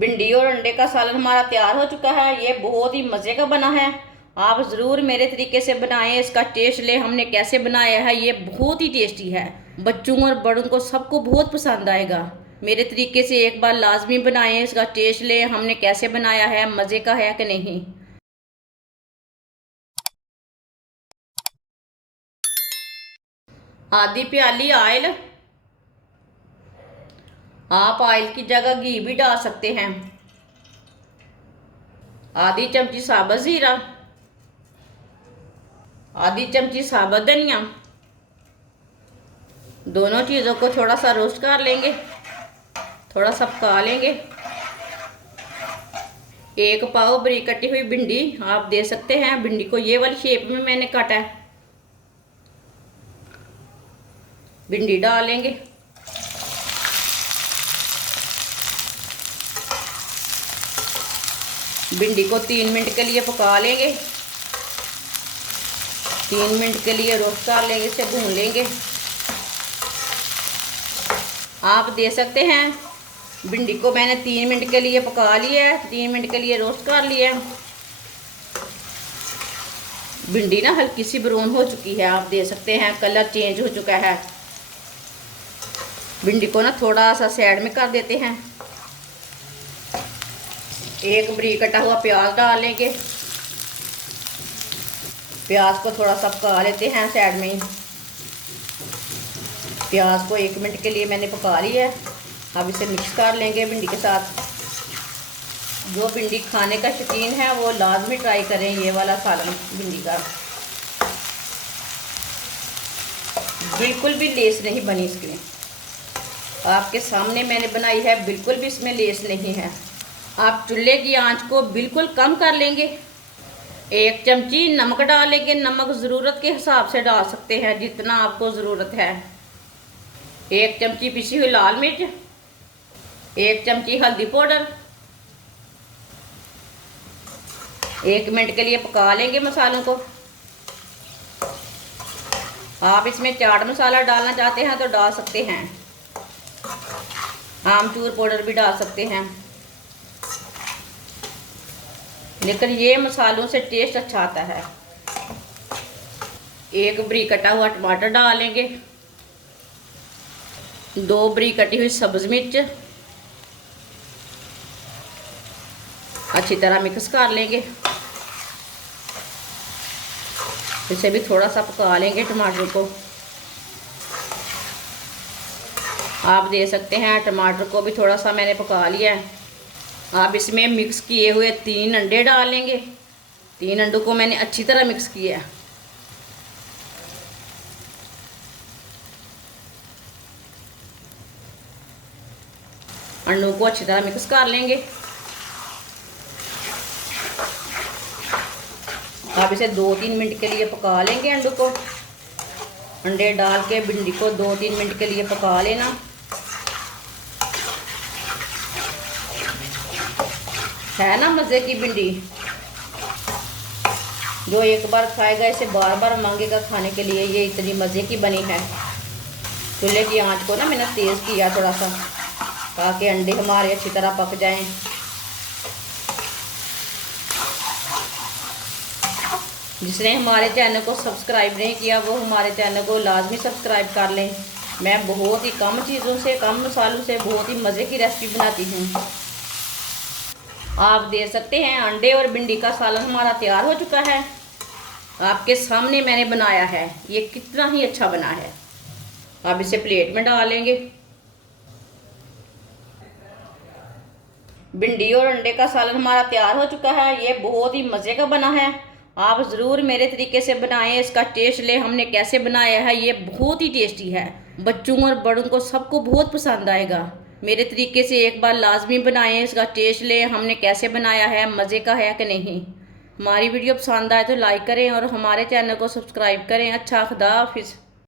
भिंडी और अंडे का सालन हमारा तैयार हो चुका है। ये बहुत ही मज़े का बना है। आप ज़रूर मेरे तरीके से बनाएं, इसका टेस्ट ले हमने कैसे बनाया है। ये बहुत ही टेस्टी है, बच्चों और बड़ों को सबको बहुत पसंद आएगा। मेरे तरीके से एक बार लाजमी बनाएं, इसका टेस्ट ले हमने कैसे बनाया है, मज़े का है कि नहीं। आधी प्याली ऑयल, आप ऑयल की जगह घी भी डाल सकते हैं। आधी चमची साबुत ज़ीरा, आधी चमची साबुत धनिया। दोनों चीज़ों को थोड़ा सा रोस्ट कर लेंगे, थोड़ा सा पका लेंगे। एक पाव बारीक कटी हुई भिंडी आप दे सकते हैं। भिंडी को ये वाली शेप में मैंने काटा है। भिंडी डालेंगे, भिंडी को 3 मिनट के लिए पका लेंगे। 3 मिनट के लिए रोस्ट कर लेंगे, इसे भून लेंगे। आप दे सकते हैं। भिंडी को मैंने 3 मिनट के लिए पका लिया है, 3 मिनट के लिए रोस्ट कर लिया है। भिंडी ना हल्की सी ब्राउन हो चुकी है, आप दे सकते हैं, कलर चेंज हो चुका है। भिंडी को ना थोड़ा सा साइड में कर देते हैं। एक बारीक कटा हुआ प्याज डालेंगे। प्याज को थोड़ा सा पका लेते हैं साइड में ही। प्याज को 1 मिनट के लिए मैंने पका लिया है। अब इसे मिक्स कर लेंगे भिंडी के साथ। जो भिंडी खाने का शौकीन है वो लाजमी ट्राई करें ये वाला सालन भिंडी का। बिल्कुल भी लेस नहीं बनी इसमें, आपके सामने मैंने बनाई है, बिल्कुल भी इसमें लेस नहीं है। आप चूल्हे की आंच को बिल्कुल कम कर लेंगे। 1 चमची नमक डालेंगे। नमक ज़रूरत के हिसाब से डाल सकते हैं, जितना आपको ज़रूरत है। 1 चमची पिसी हुई लाल मिर्च, 1 चमची हल्दी पाउडर। 1 मिनट के लिए पका लेंगे मसालों को। आप इसमें चाट मसाला डालना चाहते हैं तो डाल सकते हैं, आमचूर पाउडर भी डाल सकते हैं, लेकिन ये मसालों से टेस्ट अच्छा आता है। 1 बारीक कटा हुआ टमाटर डालेंगे। 2 बारीक कटी हुई सब्ज़ मिर्च। अच्छी तरह मिक्स कर लेंगे। इसे भी थोड़ा सा पका लेंगे टमाटर को। आप दे सकते हैं, टमाटर को भी थोड़ा सा मैंने पका लिया है। आप इसमें मिक्स किए हुए 3 अंडे डालेंगे। 3 अंडों को मैंने अच्छी तरह मिक्स किया है। अंडों को अच्छी तरह मिक्स कर लेंगे। आप इसे 2-3 मिनट के लिए पका लेंगे अंडों को। अंडे डाल के भिंडी को 2-3 मिनट के लिए पका लेना। है ना मज़े की भिंडी। जो एक बार खाएगा इसे बार बार मांगेगा खाने के लिए। ये इतनी मज़े की बनी है। चूल्हे की आंच को ना मैंने तेज़ किया थोड़ा सा, ताकि अंडे हमारे अच्छी तरह पक जाएं। जिसने हमारे चैनल को सब्सक्राइब नहीं किया वो हमारे चैनल को लाजमी सब्सक्राइब कर लें। मैं बहुत ही कम चीज़ों से, कम मसालों से बहुत ही मज़े की रेसिपी बनाती हूँ। आप दे सकते हैं। अंडे और भिंडी का सालन हमारा तैयार हो चुका है। आपके सामने मैंने बनाया है, ये कितना ही अच्छा बना है। अब इसे प्लेट में डालेंगे। भिंडी और अंडे का सालन हमारा तैयार हो चुका है। ये बहुत ही मज़े का बना है। आप ज़रूर मेरे तरीके से बनाएं, इसका टेस्ट ले हमने कैसे बनाया है। ये बहुत ही टेस्टी है, बच्चों और बड़ों को सबको बहुत पसंद आएगा। मेरे तरीके से एक बार लाजमी बनाएं, इसका टेस्ट ले हमने कैसे बनाया है, मज़े का है कि नहीं। हमारी वीडियो पसंद आए तो लाइक करें और हमारे चैनल को सब्सक्राइब करें। अच्छा, खुदा हाफिज़।